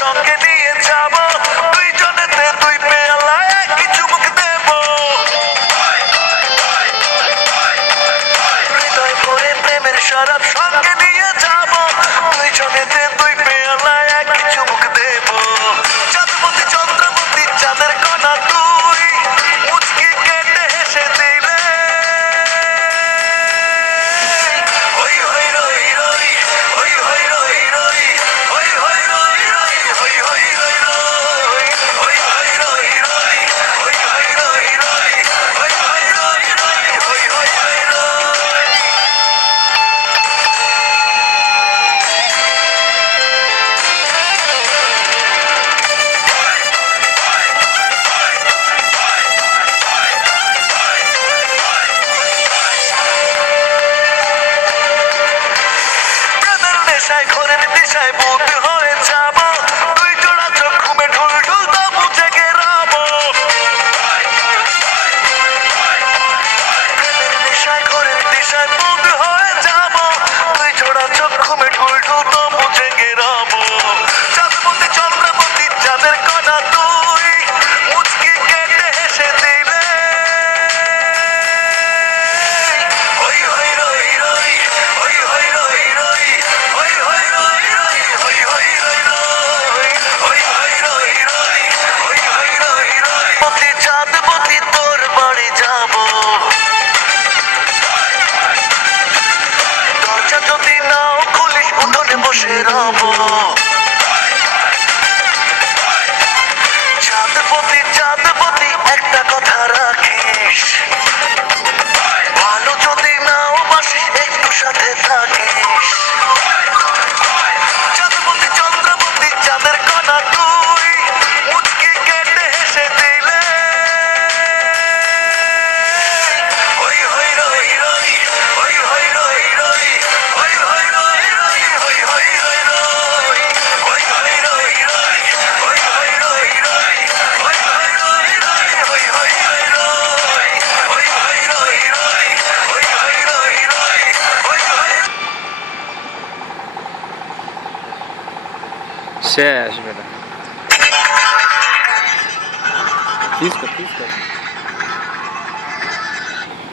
সঙ্গে নিয়ে যাব, দুইজনেতে দুই পেয়ালায় একই চুমুক দেব। হৃদয় ভরে প্রেমের শরাব সঙ্গে নিয়ে যাব, দুইজনেতে দুই পেয়ালায় একই চুমুক দেব। চাঁদমতি চন্দ্রমতি চাঁদের কণা তুই, মুচকি কেটে হেসে দিলে হই হই রই রই, হই হই রই রই, হই হই রই রই, হই হই রই রই, হই হই রই রই, হই হই রই রই, হই হই রই রই, হই হই রই রই। প্রেমের নেশায় ঘরের দিশায় বন্দি হয়ে যাব, দুই জোড়া চোখ ঘুমে ঢুল ঢুল তবু জেগে রব। প্রেমের নেশায় ঘরের দিশায় বন্দি হয়ে যাব, দুই জোড়া চোখ ঘুমে ঢুল ঢুল তবু জেগে রব। চাঁদমতি চন্দ্রমতি চাঁদের কণা তুই, মুচকি কেটে হেসে দিলে হই হই রই রই, হই হই রই রই, হই হই রই রই, হই হই রই রই, হই হই রই রই, হই হই রই রই। মতি চাঁদমতি তোর বাড়ি যাব, দরজা যদি নাও খুলিস উঠোনে বসে রব। চাঁদমতি চাঁদমতি একটা কথা রাখিস, ভালো যদি নাও বাসিস একটু সাথে থাকিস। চাঁদমতি চন্দ্রমতি চাঁদের কণা তুই, মুচকি কেটে হেসে দিলে হই হই রই রই, হই হই রই রই, হই হই রই রই, হই হই রই রই, হই হই রই রই, হই হই রই রই, হই হই রই রই, হই হই রই রই, হই হই রই রই, হই হই রই রই, হই হই। শেষ বেটা। পিস কর